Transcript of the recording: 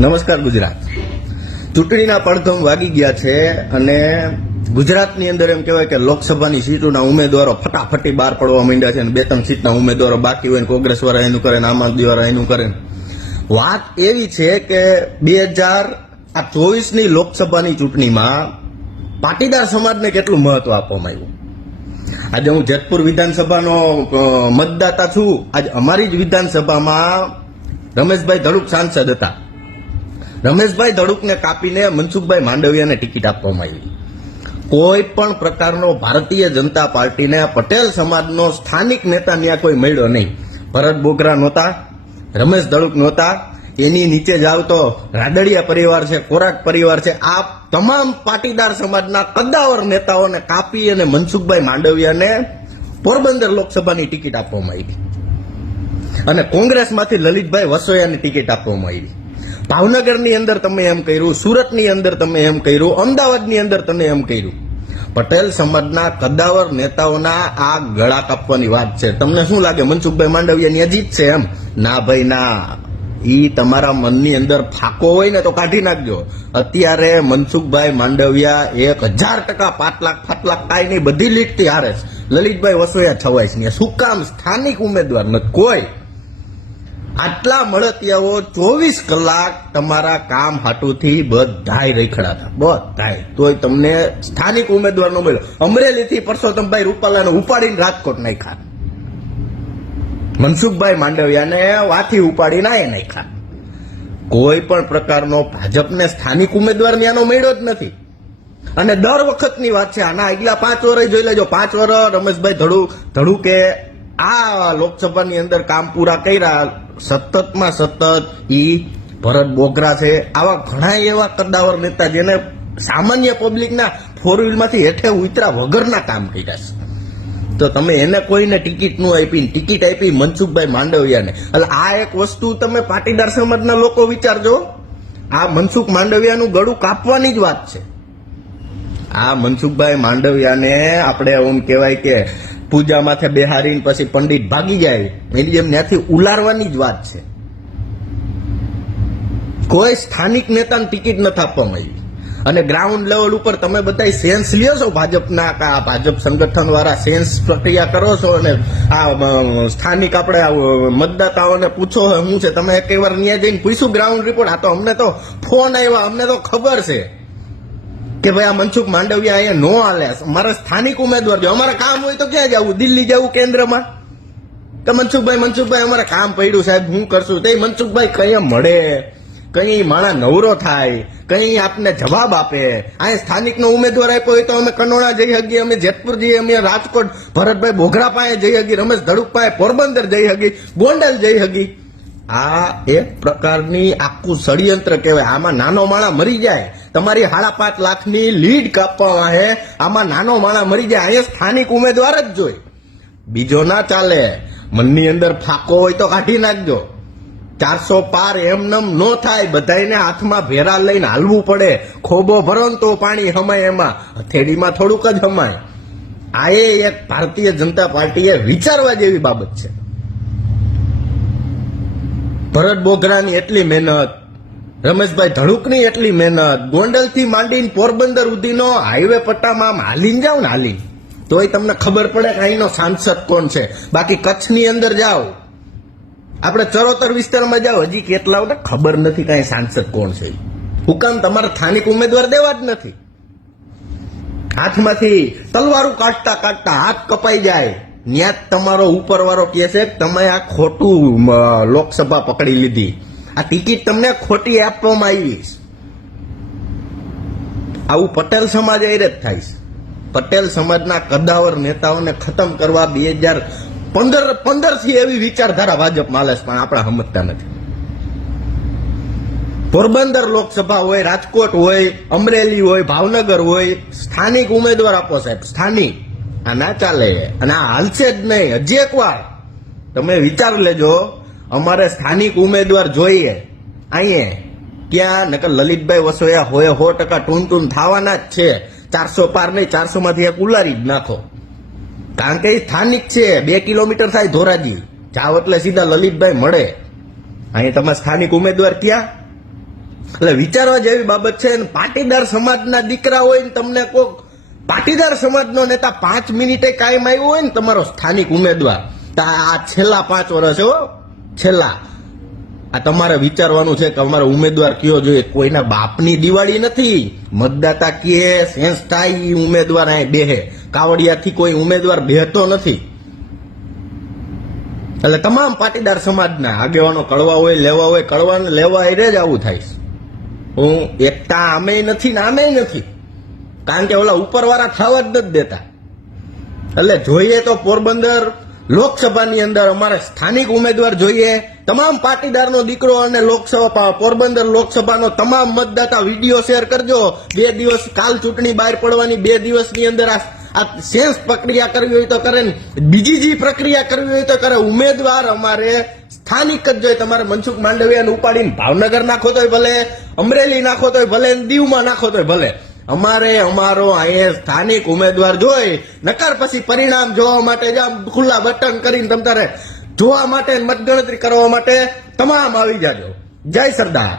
નમસ્કાર ગુજરાત ચૂંટણીના પડઘમ વાગી ગયા છે અને ગુજરાતની અંદર એમ કહેવાય કે લોકસભાની સીટોના ઉમેદવારો ફટાફટી બહાર પડવા માંડ્યા છે અને બે ત્રણ સીટના ઉમેદવારો બાકી હોય ને કોંગ્રેસવાળા એનું કરે ને આમ આદમી વાળા એનું કરે વાત એવી છે કે બે હજાર આ ચોવીસની લોકસભાની ચૂંટણીમાં પાટીદાર સમાજને કેટલું મહત્વ આપવામાં આવ્યું આજે હું જેતપુર વિધાનસભાનો મતદાતા છું આજે અમારી જ વિધાનસભામાં રમેશભાઈ ધડુક સાંસદ હતા રમેશભાઈ ધડુકને કાપીને મનસુખભાઈ માંડવિયાને ટિકિટ આપવામાં આવી કોઈ પણ પ્રકારનો ભારતીય જનતા પાર્ટીને પટેલ સમાજનો સ્થાનિક નેતા ત્યાં કોઈ મળ્યો નહીં ભરત બોગરા નહોતા રમેશ ધડુક નહોતા એની નીચે જાવ તો રાદડિયા પરિવાર છે કોરાક પરિવાર છે આ તમામ પાટીદાર સમાજના કદાવર નેતાઓને કાપી અને મનસુખભાઈ માંડવિયાને પોરબંદર લોકસભાની ટિકિટ આપવામાં આવી અને કોંગ્રેસમાંથી લલિતભાઈ વસોયાની ટિકિટ આપવામાં આવી ભાવનગરની અંદર તમે એમ કર્યું સુરતની અંદર તમે એમ કર્યું અમદાવાદની અંદર તમે એમ કર્યું પટેલ સમાજના કદાવર નેતાઓના આ ગળા કાપવાની વાત છે તમને શું લાગે મનસુખભાઈ માંડવિયાની અજીત છે એમ ના ભાઈ ના ઈ તમારા મનની અંદર ફાકો હોય ને તો કાઢી નાખજો અત્યારે મનસુખભાઈ માંડવિયા એક હજાર ટકા પાંચ લાખ સાત લાખ કાંઈ નહીં બધી લીટથી હારે લલિતભાઈ વસોયા છવાઈશ ને શું કામ સ્થાનિક ઉમેદવાર નથી કોઈ આટલા મળતિયાઓ ચોવીસ કલાક તમારા કામ હાટુથી બધાય હતા બધાય તોય તમને સ્થાનિક ઉમેદવાર નો મળ્યો અમરેલીથી પરસોત્તમભાઈ રૂપાલાને ઉપાડીને રાજકોટ નાખ્યા મનસુખભાઈ માંડવિયાને વાથી ઉપાડીને આય નાખ્યા કોઈ પણ પ્રકારનો ભાજપને સ્થાનિક ઉમેદવાર ત્યાંનો મળ્યો જ નથી અને દર વખતની વાત છે આના આગલા પાંચ વર્ષ જોઈ લેજો પાંચ વર્ષ રમેશભાઈ ધડુ ધડુકે આ લોકસભાની અંદર કામ પૂરા કર્યા સતતમાં સતત એ ભરત બોગરા છે આવા ઘણા એવા કદાવર નેતા જેને સામાન્ય પબ્લિકના ફોર વ્હીલમાંથી હેઠે ઉતરા વગરના કામ કર્યા છે તો તમે એને કોઈને ટિકિટ ન આપી ટિકિટ આપી મનસુખભાઈ માંડવિયાને એટલે આ એક વસ્તુ તમે પાટીદાર સમાજના લોકો વિચારજો આ મનસુખ માંડવિયાનું ગળું કાપવાની જ વાત છે આ મનસુખભાઈ માંડવિયાને આપણે એમ કહેવાય કે પૂજા માથે બેહારીને પછી પંડિત ભાગી જાય મીડિયમ ત્યાંથી ઉલારવાની જ વાત છે કોઈ સ્થાનિક નેતાને ટિકિટ નથી આપવામાં આવી અને ગ્રાઉન્ડ લેવલ ઉપર તમે બધા સેન્સ લ્યો છો ભાજપના આ ભાજપ સંગઠન દ્વારા સેન્સ પ્રક્રિયા કરો છો અને આ સ્થાનિક આપણે મતદાતાઓને પૂછો શું છે તમે એક વાર ત્યાં જઈને પૂછ્યું ગ્રાઉન્ડ રિપોર્ટ આ તો અમને તો ફોન આવ્યા અમને તો ખબર છે કે ભાઈ આ મનસુખ માંડવિયા અહીંયા નો હાલે અમારા સ્થાનિક ઉમેદવાર જો અમારે કામ હોય તો ક્યાં જવું દિલ્હી જવું કેન્દ્રમાં તો મનસુખભાઈ મનસુખભાઈ અમારે કામ પડ્યું સાહેબ હું કરશું તે મનસુખભાઈ કઈ મળે કઈ માણા નવરો થાય કઈ આપને જવાબ આપે આ સ્થાનિકનો ઉમેદવાર આપ્યો હોય તો અમે કનોડા જઈ હગી અમે જેતપુર જઈએ અમે રાજકોટ ભરતભાઈ બોઘરા પાસે જઈ હગી રમેશ ધડુક પાસે પોરબંદર જઈ હગી ગોંડલ જઈ હગી આ એક પ્રકારની આખું ષડયંત્ર કહેવાય આમાં નાનો માળા મરી જાય તમારી સાડા પાંચ લાખની લીડ કાપવા વાહે આમાં નાનો માળા મરી જાય અહીંયા સ્થાનિક ઉમેદવાર જ જોઈ બીજો ના ચાલે મનની અંદર ફાકો હોય તો કાઢી નાખજો ચારસો પાર એમનેમ ન થાય બધાને હાથમાં ભેરા લઈને હાલવું પડે ખોબો ભરો તો પાણી હમાય એમાં હથેળીમાં થોડુંક જ હમાય આ એક ભારતીય જનતા પાર્ટીએ વિચારવા જેવી બાબત છે ભરત બોઘરાની એટલી મહેનત રમેશભાઈ ધણુકની એટલી મહેનત ગોંડલથી માંડીને પોરબંદર સુધીનો હાઈવે પટ્ટામાં આમ હાલીને જાઓ ને હાલી તોય તમને ખબર પડે કે અહીંનો સાંસદ કોણ છે બાકી કચ્છની અંદર જાઓ આપણે ચરોતર વિસ્તારમાં જાઓ હજી કેટલાઓને ખબર નથી કાંઈ સાંસદ કોણ છે હુકામ તમારે સ્થાનિક ઉમેદવાર દેવા જ નથી હાથમાંથી તલવારું કાઢતા કાઢતા હાથ કપાઈ જાય ત્યાં તમારો ઉપરવાળો કહે છે તમે આ ખોટું લોકસભા પકડી લીધી આ ટિકિટ તમને ખોટી આપવામાં આવી આવું પટેલ સમાજ એ જ થાય છે પટેલ સમાજના કદાવર નેતાઓને ખતમ કરવા બે હજાર પંદર પંદરથી એવી વિચારધારા ભાજપ આલે પણ આપણે સમજતા નથી પોરબંદર લોકસભા હોય રાજકોટ હોય અમરેલી હોય ભાવનગર હોય સ્થાનિક ઉમેદવાર આપો સાહેબ સ્થાનિક આ ના ચાલે અને આ હાલશે જ નહીં હજી એકવાર તમે વિચાર લેજો અમારે સ્થાનિક ઉમેદવાર જોઈએ અહીંયા ક્યાં નકર લલિતભાઈ વસોયા હોય હો ટકા ટૂન ટૂન થવાના જ છે ચારસો પાર નહીં ચારસો માંથી એક ઉલારી જ નાખો કારણ કે એ સ્થાનિક છે બે કિલોમીટર થાય ધોરાજી જાઓ એટલે સીધા લલિતભાઈ મળે અહીં તમે સ્થાનિક ઉમેદવાર ક્યાં એટલે વિચારવા જેવી બાબત છે પાટીદાર સમાજના દીકરા હોય ને તમને કોક પાટીદાર સમાજનો નેતા પાંચ મિનિટે કાયમ આવ્યો હોય ને તમારો સ્થાનિક ઉમેદવાર તો આ છેલ્લા પાંચ વર્ષ હો છેલ્લા આ તમારે વિચારવાનું છે કે અમારો ઉમેદવાર કયો જોઈએ કોઈના બાપની દિવાળી નથી મતદાતા કે સેન્સ થાય એ ઉમેદવાર અહીં બેહે કાવડિયાથી કોઈ ઉમેદવાર બેહતો નથી એટલે તમામ પાટીદાર સમાજના આગેવાનો કળવા હોય લેવા હોય કળવાને લેવા એ જ આવું થાય હું એકતા આમે નથી ને આમે નથી કારણ કે ઓલા ઉપરવાળા થવા જ નથી દેતા એટલે જોઈએ તો પોરબંદર લોકસભાની અંદર અમારે સ્થાનિક ઉમેદવાર જોઈએ તમામ પાટીદારનો દીકરો અને લોકસભા પોરબંદર લોકસભાનો તમામ મતદાતા વિડીયો શેર કરજો બે દિવસ કાલ ચૂંટણી બહાર પડવાની બે દિવસની અંદર આ આ સેન્સ પ્રક્રિયા કરવી હોય તો કરે ને બીજી જે પ્રક્રિયા કરવી હોય તો કરે ઉમેદવાર અમારે સ્થાનિક જ જોઈએ તમારે મનસુખ માંડવીયાને ઉપાડીને ભાવનગર નાખો તોય ભલે અમરેલી નાખો તોય ભલે દીવમાં નાખો તોય ભલે અમારે અમારો અહીંયા સ્થાનિક ઉમેદવાર જોઈ નકર પછી પરિણામ જોવા માટે જ ખુલ્લા બટન કરીને તમ તારે જોવા માટે મતગણતરી કરવા માટે તમામ આવી જાજો જય સરદાર